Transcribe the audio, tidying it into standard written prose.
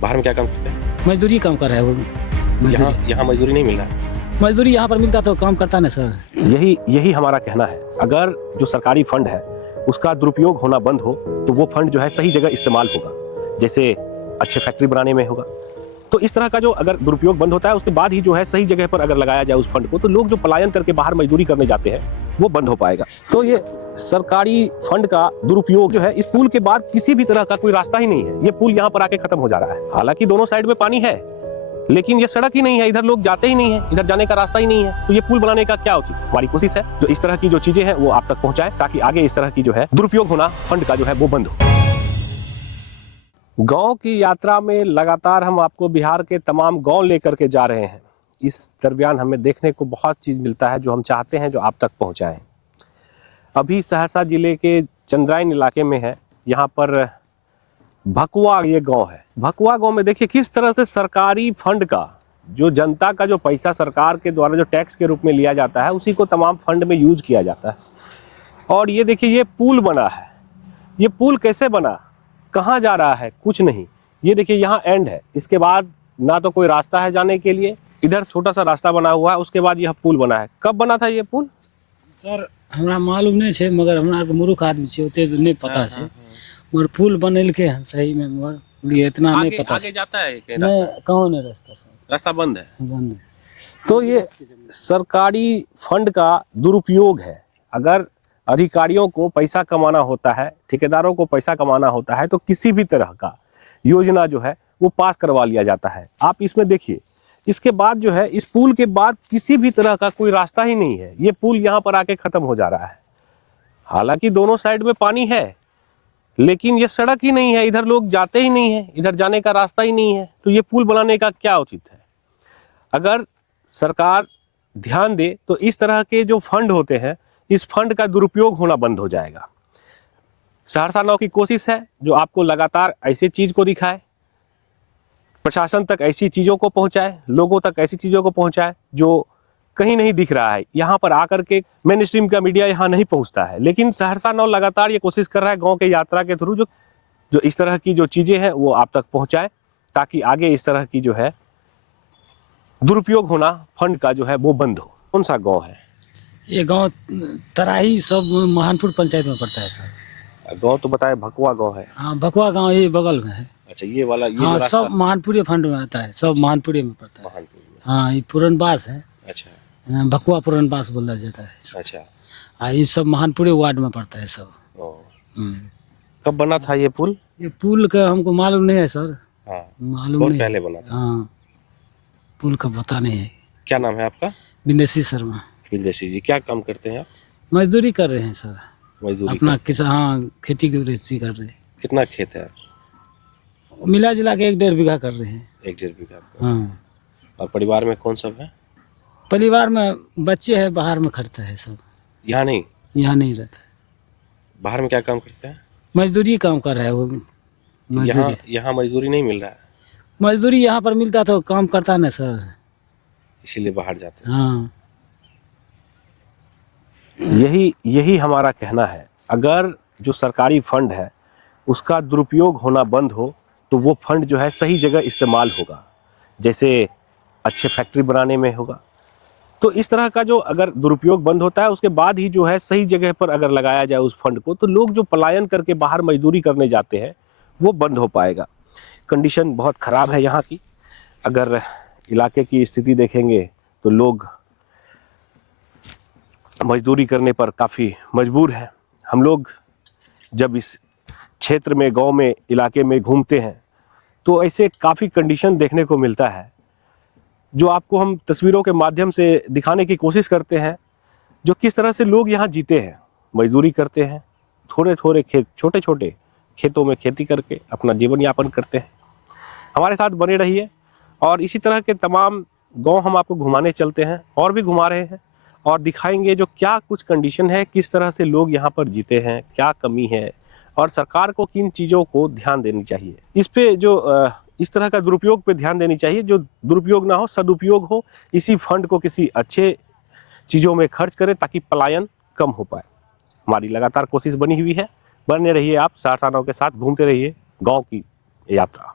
बाहर में क्या काम करते हैं? मजदूरी काम कर रहा है वो। यहाँ मजदूरी नहीं मिल रहा है। मजदूरी यहाँ पर मिलता तो काम करता ना सर। यही हमारा कहना है। अगर जो सरकारी फंड है उसका दुरुपयोग होना बंद हो तो वो फंड जो है सही जगह इस्तेमाल होगा, जैसे अच्छे फैक्ट्री बनाने में होगा। तो इस तरह का जो अगर दुरुपयोग बंद होता है उसके बाद ही जो है सही जगह पर अगर लगाया जाए उस फंड को, तो लोग जो पलायन करके बाहर मजदूरी करने जाते हैं वो बंद हो पाएगा। तो ये सरकारी फंड का दुरुपयोग जो है, इस पुल के बाद किसी भी तरह का कोई रास्ता ही नहीं है। ये पुल यहाँ पर आके खत्म हो जा रहा है। हालांकि दोनों साइड में पानी है, लेकिन ये सड़क ही नहीं है, इधर लोग जाते ही नहीं है, इधर जाने का रास्ता ही नहीं है। तो ये पुल बनाने का क्या उचित? हमारी कोशिश है जो इस तरह की जो चीजें हैं वो आप तक पहुंचाए, ताकि आगे इस तरह की जो है दुरुपयोग होना फंड का जो है वो बंद हो। गांव की यात्रा में लगातार हम आपको बिहार के तमाम गांव लेकर के जा रहे हैं। इस दरमियान हमें देखने को बहुत चीज मिलता है जो हम चाहते हैं जो आप तक पहुंचाएं। अभी सहरसा जिले के चंद्रायन इलाके में है। यहाँ पर भकुआ ये गांव है। भकुआ गांव में देखिए किस तरह से सरकारी फंड का, जो जनता का जो पैसा सरकार के द्वारा जो टैक्स के रूप में लिया जाता है, उसी को तमाम फंड में यूज किया जाता है। और ये देखिए ये पुल बना है। ये पुल कैसे बना, कहाँ जा रहा है, कुछ नहीं। ये देखिए यहाँ एंड है, इसके बाद ना तो कोई रास्ता है जाने के लिए, इधर छोटा सा रास्ता बना हुआ है, उसके बाद यह पुल बना है। कब बना था ये पुल? सर हमरा मालूम नहीं है, मगर हमरा मूर्ख आदमी छे, ओते नहीं पता है। मगर पुल बनेलके हैं सही में, मगर ये इतना नहीं पता। आगे जाता है कि नहीं, कौन है रास्ता? सर रास्ता बंद है। बंद है। तो ये सरकारी फंड का दुरुपयोग है। अगर अधिकारियों को पैसा कमाना होता है, ठेकेदारों को पैसा कमाना होता है, तो किसी भी तरह का योजना जो है वो पास करवा लिया जाता है। आप इसमें देखिए, इसके बाद जो है इस पुल के बाद किसी भी तरह का कोई रास्ता ही नहीं है। ये पुल यहाँ पर आके खत्म हो जा रहा है। हालांकि दोनों साइड में पानी है, लेकिन ये सड़क ही नहीं है, इधर लोग जाते ही नहीं है, इधर जाने का रास्ता ही नहीं है। तो ये पुल बनाने का क्या उचित है? अगर सरकार ध्यान दे तो इस तरह के जो फंड होते हैं, इस फंड का दुरुपयोग होना बंद हो जाएगा। सहरसा नाउ की कोशिश है जो आपको लगातार ऐसी चीज को दिखाए, प्रशासन तक ऐसी चीजों को पहुंचाए, लोगों तक ऐसी चीजों को पहुंचाए जो कहीं नहीं दिख रहा है। यहाँ पर आकर के मेन स्ट्रीम का मीडिया यहाँ नहीं पहुंचता है, लेकिन सहरसा नाउ लगातार ये कोशिश कर रहा है गांव के यात्रा के थ्रू जो इस तरह की जो चीजें हैं वो आप तक पहुंचाए, ताकि आगे इस तरह की जो है दुरुपयोग होना फंड का जो है वो बंद हो। कौन सा गांव है ये? गांव तराई सब महानपुर पंचायत में पड़ता है सर। गांव? तो बताए भकुआ गांव है। हाँ, भकुआ गांव ये बगल में है। अच्छा, ये वाला ये हाँ, रास्ता सब महानपुरी फंड में आता है, सब महानपुरी में पड़ता है। महानपुर में। हाँ, ये पुरनबास है। अच्छा, भकुआ पुरनबास बोला जाता है। अच्छा। हाँ, ये सब महानपुरी वार्ड में पड़ता है सब। कब बना था ये पुल? ये पुल का हमको मालूम नहीं है सर। हाँ, मालूम बहुत नहीं पहले है। बना था। हाँ, पुल का पता नहीं है। क्या नाम है आपका? विदेशी शर्मा। विदेशी जी, क्या काम करते हैं आप? मजदूरी कर रहे हैं सर, मजदूरी अपना करते किसान। हाँ, खेती की गृहस्थी कर रहे हैं। हैं। कितना खेत है? मिला जुला के 1-1.5 बीघा कर रहे हैं। 1-1.5 बीघा आपका। हाँ, और परिवार में कौन सब है? परिवार में बच्चे हैं, बाहर में खटता है सब, यहाँ नहीं? यहाँ नहीं रहता है। बाहर में क्या काम करते हैं? मजदूरी काम कर रहा है वो। यहाँ मजदूरी नहीं मिल रहा है, मजदूरी यहाँ पर मिलता तो काम करता ना सर। इसीलिए बाहर जाते हैं। हाँ, यही हमारा कहना है। अगर जो सरकारी फंड है उसका दुरुपयोग होना बंद हो तो वो फंड जो है सही जगह इस्तेमाल होगा, जैसे अच्छे फैक्ट्री बनाने में होगा। तो इस तरह का जो अगर दुरुपयोग बंद होता है उसके बाद ही जो है सही जगह पर अगर लगाया जाए उस फंड को, तो लोग जो पलायन करके बाहर मजदूरी करने जाते हैं वो बंद हो पाएगा। कंडीशन बहुत ख़राब है यहाँ की। अगर इलाके की स्थिति देखेंगे तो लोग मजदूरी करने पर काफ़ी मजबूर हैं। हम लोग जब इस क्षेत्र में, गांव में, इलाके में घूमते हैं तो ऐसे काफ़ी कंडीशन देखने को मिलता है जो आपको हम तस्वीरों के माध्यम से दिखाने की कोशिश करते हैं। जो किस तरह से लोग यहाँ जीते हैं, मजदूरी करते हैं, थोड़े थोड़े खेत, छोटे छोटे खेतों में खेती करके अपना जीवन यापन करते हैं। हमारे साथ बने रहिए और इसी तरह के तमाम गांव हम आपको घुमाने चलते हैं और भी घुमा रहे हैं और दिखाएंगे जो क्या कुछ कंडीशन है, किस तरह से लोग यहाँ पर जीते हैं, क्या कमी है और सरकार को किन चीज़ों को ध्यान देनी चाहिए। इस पे जो इस तरह का दुरुपयोग पे ध्यान देनी चाहिए, जो दुरुपयोग ना हो, सदुपयोग हो। इसी फंड को किसी अच्छे चीज़ों में खर्च करें ताकि पलायन कम हो पाए। हमारी लगातार कोशिश बनी हुई है। बने रहिए आप सहरसा नाउ के साथ, घूमते रहिए गाँव की यात्रा।